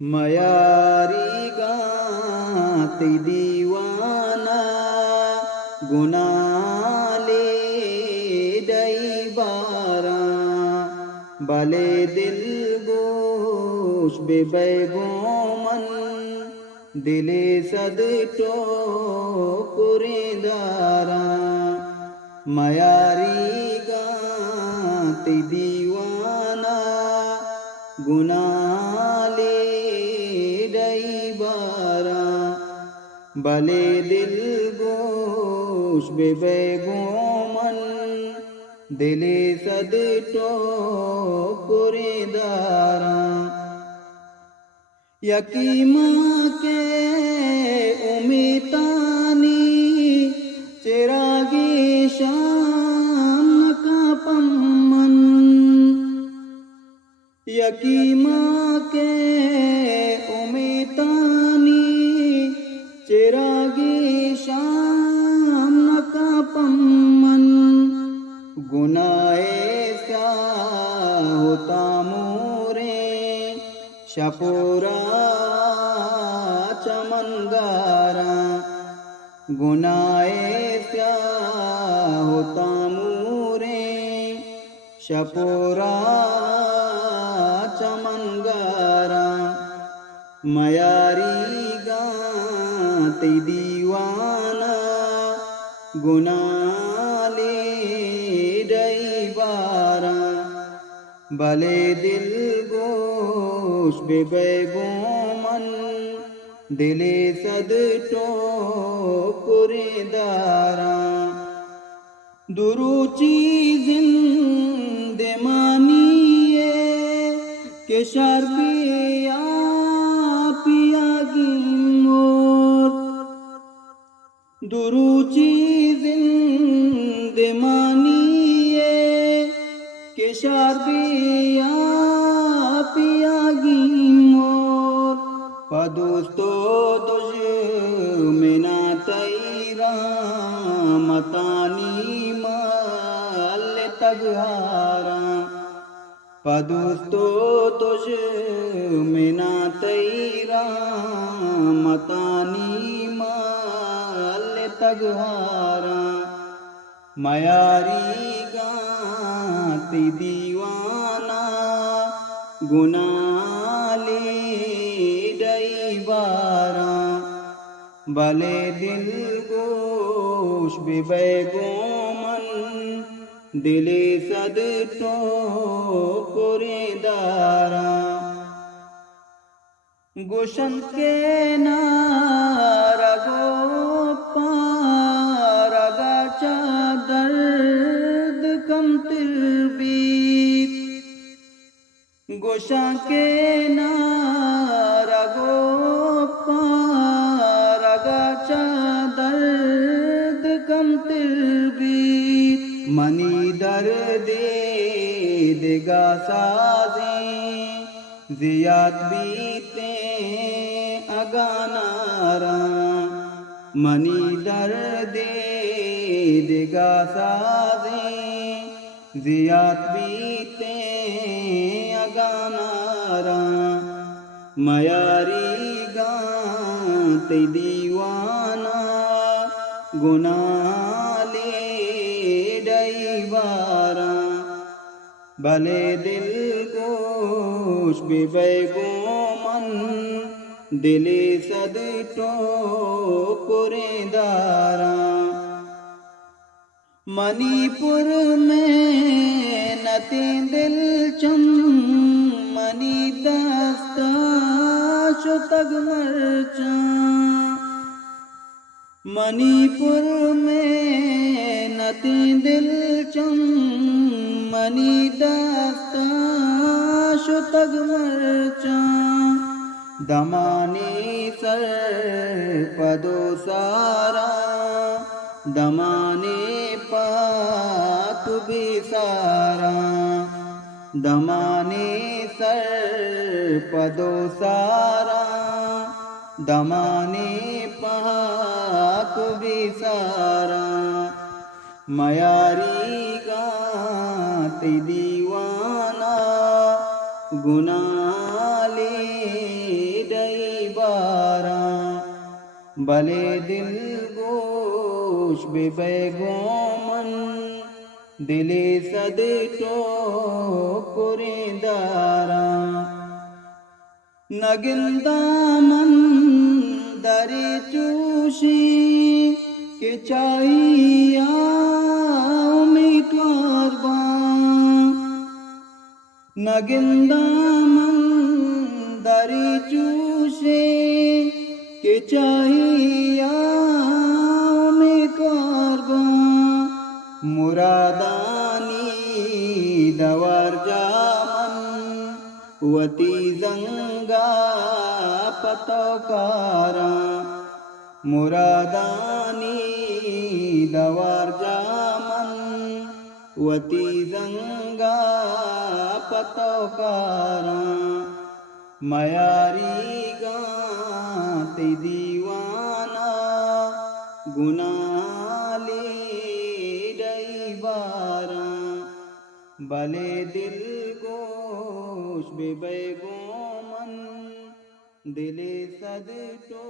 मयारी गाती दीवाना गुनाले डईबारा बले दिल गोश बेबैगोमन दिले सदटो कुरेदारा मयारी गाती दीवाना गुनाले डईबारा बले दिल गोश बेबैगोमन दिले सदटो कुरेदारा यकीमा के उमितानी चिरागी शाम का पम्मन यकीमा के उमितानी चिरागी शाम का पम्मन गुनाए क्या होता मोरे शपोरा चमनगारा गुनाए क्या होता मोरे शपोरा चमनगारा मयारी गाती दीवाना गुनाले डईबारा बले दिल गोश बेबैगोमन दिले सदटो कुरेदारा दुरुची जिंदे मानिए के शारपिया पियागी मोर दुरुची जिंदे मानिए के शारपिया पियागी मोर पदोस्तो दुश्मना तैरा मतानी माल तगहारा पदोस्तो दुश्मना तैरा मतानी माल तगहारा मयारी गाती दीवाना गुनाले डईबारा बले दिल गोश बेबैगोमन दिले सदटो कुरेदारा गुशन के नारा गोपा रगाचा दर्द कम तिरबीत गोशा के नारा गोपा रगाचा दर्द कम तिरबीत मनी दर्दे देगा साज़ें ज़ियाद बीते अगानारा मनी दर्दे देगा साज़ें ज़ियाद बीते अगानारा मयारी गाती दीवाना गुनाले डईबारा भले दिल गोश बेबैगोमन दिले सदटो कुरेदारा मणिपुर में नते दिल चम मनी दस्ता शुतग मरचा मणिपुर में नते दिल चम मनी दस्ता शुतग मरचा दमाने सर पदो सारा दमाने पाक बेसारा दमाने सर पदो सारा दमाने पाक बेसारा मयारी गाती दीवाना गुनाले भले दिल गोश बेबैगोमन दिले सदटो कुरेदारा नगिंदामन दरे चूशी के चाहिया उम्मीदवार बा नगिंदामन दरे चूशे के चाहिया उम्मीदवार बा मुरादानी दवर जामन वती जंगा पतोकारा मुरादानी दवर जामन वती जंगा पतोकारा मयारी गाते दीवाना गुनाले डईबारा भले दिल गोश बेबैगोमन दिले सदटो